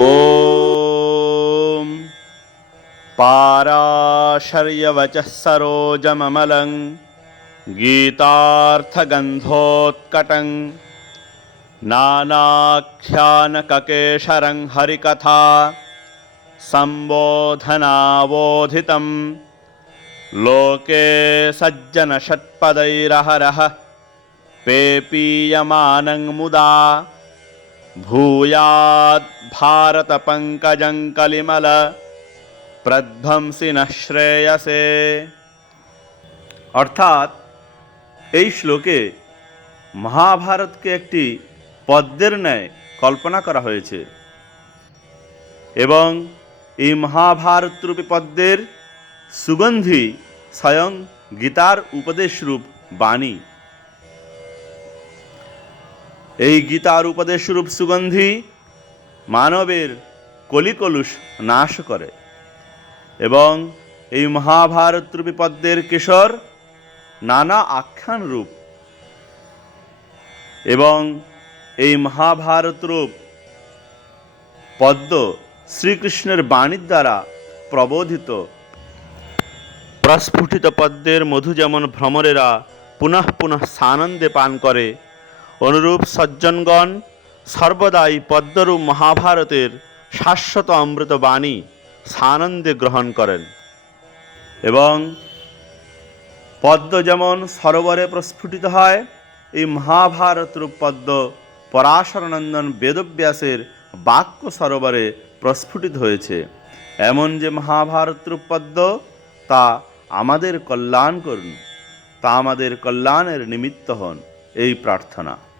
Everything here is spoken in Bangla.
ॐ पाराशर्यवचः सरोजममलं गीतार्थगन्धोत्कटं नानाख्यानककेशरं हरिकथा सम्बोधनावोधितं लोके सज्जनषट्पदैरहरः पेपीयमानं मुदा भूयात् भारतपङ्कजं कलिमल প্রধ্বংসী ন শ্রেয়সে অর্থাৎ এই শ্লোকে মহাভারতকে একটি পদ্মের ন্যায় কল্পনা করা হয়েছে এবং এই মহাভারতরূপী পদ্মের সুগন্ধি স্বয়ং গীতার উপদেশরূপ বাণী এই গীতার উপদেশরূপ সুগন্ধি মানবের কলিকলুষ নাশ করে। এবং এই মহাভারত রূপী পদ্মের কেশর নানা আখ্যান রূপ এবং এই মহাভারত রূপ পদ্ম শ্রীকৃষ্ণের বাণীর দ্বারা প্রবোধিত। প্রস্ফুটিত পদ্মের মধু যেমন ভ্রমরেরা পুনঃ পুনঃ সানন্দে পান করে অনুরূপ সজ্জনগণ সর্বদাই পদ্মরূপ মহাভারতের শাশ্বত অমৃত বাণী সানন্দে গ্রহণ করেন। এবং পদ্ম যেমন সরোবরে প্রস্ফুটিত হয়, এই মহাভারত রূপ পদ্ম পরাশরনন্দন বেদব্যাসের বাক্য সরোবরে প্রস্ফুটিত হয়েছে। এমন যে মহাভারত রূপ পদ্ম, তা আমাদের কল্যাণ করুন, তা আমাদের কল্যাণের নিমিত্ত হন। এই প্রার্থনা।